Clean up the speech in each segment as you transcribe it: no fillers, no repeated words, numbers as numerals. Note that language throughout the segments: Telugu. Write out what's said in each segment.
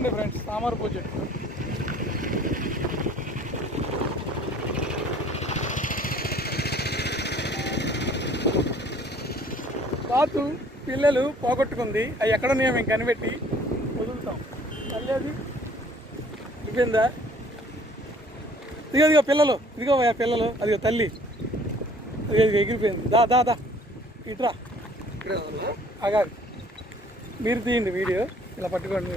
చూడండి ఫ్రెండ్స్, తామర పూజ చెట్టు. బాతు పిల్లలు పోగొట్టుకుంది. అవి ఎక్కడున్నాయో మేము కనిపెట్టి వదులుతాం. మళ్ళీ అది ఇపోయిందా? ఇదిగో పిల్లలు, ఇదిగో పిల్లలు, అదిగో తల్లి, అదిగో ఎగిరిపోయింది. దా దా దా ఇట్రా, ఆగాలి. మీరు తీయండి వీడియో, ఇలా పట్టుకోండి.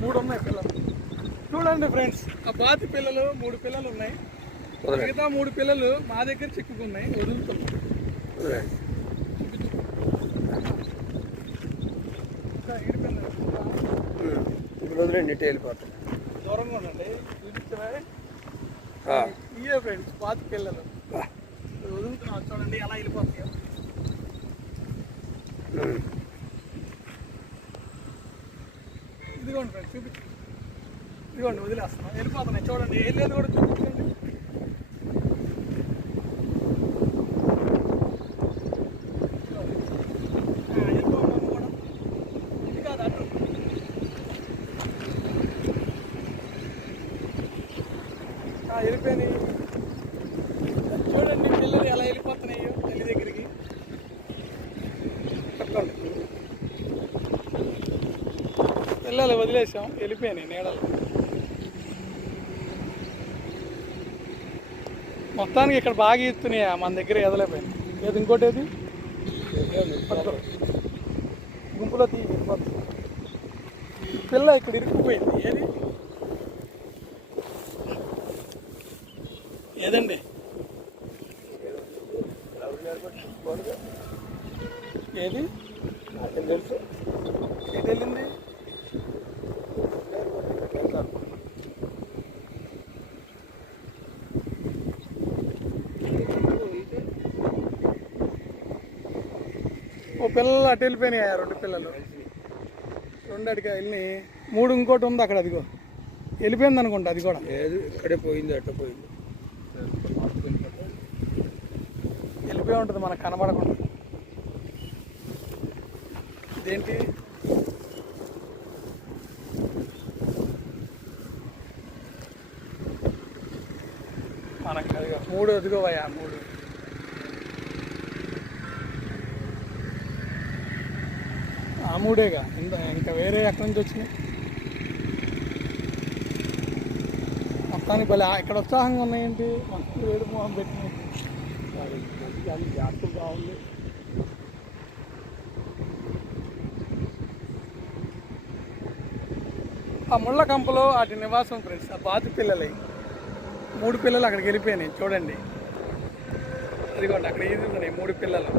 3 ఉన్నాయి పిల్లలు. చూడండి ఫ్రెండ్స్, ఆ బాతి పిల్లలు 3 పిల్లలు ఉన్నాయి. మిగతా 3 పిల్లలు మా దగ్గర చిక్కుకున్నాయి, వదులుతున్నాం. వెళ్ళిపోతాయి. దూరంగా ఉండండి, చూపించరా? ఇయే ఫ్రెండ్స్ బాతి పిల్లలు వదులుతున్నాం. చూడండి ఎలా వెళ్ళిపోతాయి. ఇదిగోండి ఫ్రెండ్స్, చూపించండి. ఇదిగోండి వదిలేస్తున్నాం, వెళ్ళిపోతున్నాయి. చూడండి వెళ్ళేది కూడా చూపించండి. వెళ్ళిపోయినాయి. చూడండి పిల్లలు ఎలా వెళ్ళిపోతున్నాయో తల్లి దగ్గరికి. పట్టుకోండి, పిల్లలు వదిలేసాం, వెళ్ళిపోయినాయి నీడలు. మొత్తానికి ఇక్కడ బాగా ఎత్తున్నాయా, మన దగ్గర ఎదలేపోయినాయి. ఏది ఇంకోటి ఏది గుంపులో వెళ్ళిపోతుంది. పిల్ల ఇక్కడ ఇరుక్కుపోయింది. ఏదండి ఏది తెలుసు ఎటు వెళ్ళింది? ఓ పిల్లలు అటు వెళ్ళిపోయినాయి. 2 పిల్లలు, 2 అడిగా వెళ్ళి 3 ఇంకోటి ఉంది అక్కడ. అదిగో వెళ్ళిపోయింది అనుకుంటా. అది కూడా లేదు, ఇక్కడే పోయింది, అట్ట పోయింది. వెళ్ళిపోయి ఉంటుంది మనకు కనబడకుండా. ఇదేంటి? మనకు అదిగో 3 ఎదుగోవయ్యా, 3 ఆ 3ఏగా. ఇంకా వేరే ఎక్కడి నుంచి వచ్చినాయి? మొత్తానికి భలే ఇక్కడ ఉత్సాహంగా ఉన్నాయేంటి? మొత్తం వేడి మొహం పెట్టినాయి. జాగ్రత్త బాగుంది. ఆ ముళ్ళ కంపలో వాటి నివాసం ఫ్రెండ్స్. ఆ బాతు పిల్లలు 3 పిల్లలు అక్కడికి వెళ్ళిపోయినాయి. చూడండి అదిగోండి అక్కడ ఈదుతున్నాయి 3 పిల్లలు.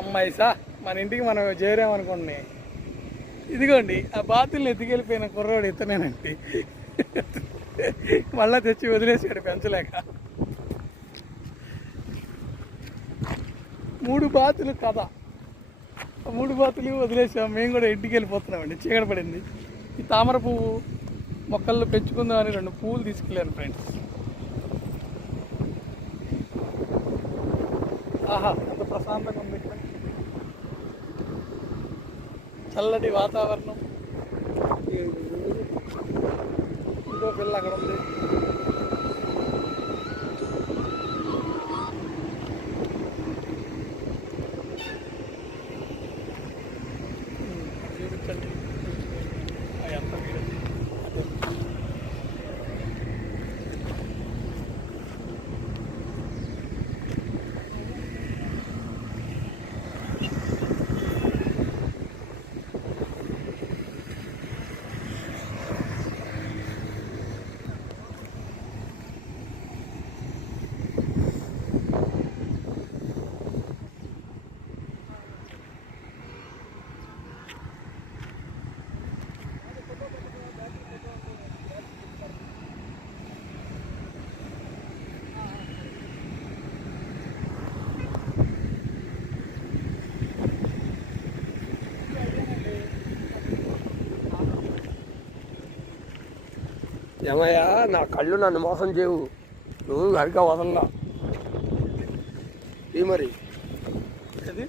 అమ్మాయి మన ఇంటికి మనం చేరామనుకోండి. ఇదిగోండి ఆ బాతుల్ని ఎత్తుకెళ్ళిపోయిన కుర్రోడు ఇతనేనండి. మళ్ళా తెచ్చి వదిలేసాడు పెంచలేక. 3 బాతులు కదా, 3 బాతులు వదిలేసాం. మేము కూడా ఇంటికి వెళ్ళిపోతున్నామండి, చీకటి పడింది. ఈ తామర పువ్వు మొక్కల్లో పెంచుకుందామని 2 పువ్వులు తీసుకెళ్ళాను ఫ్రెండ్స్. ఆహా, ఎంత ప్రశాంతంగా ఉంది ఇక్కడ, చల్లటి వాతావరణం. ఇంకో పిల్ల అక్కడ ఉంది. చూపించండి ఎంత వీడు. ఏమయ్యా, నా కళ్ళు నన్ను మోసం చేయవు, నువ్వు సరిగ్గా వదల్లా. ఈ మరి అది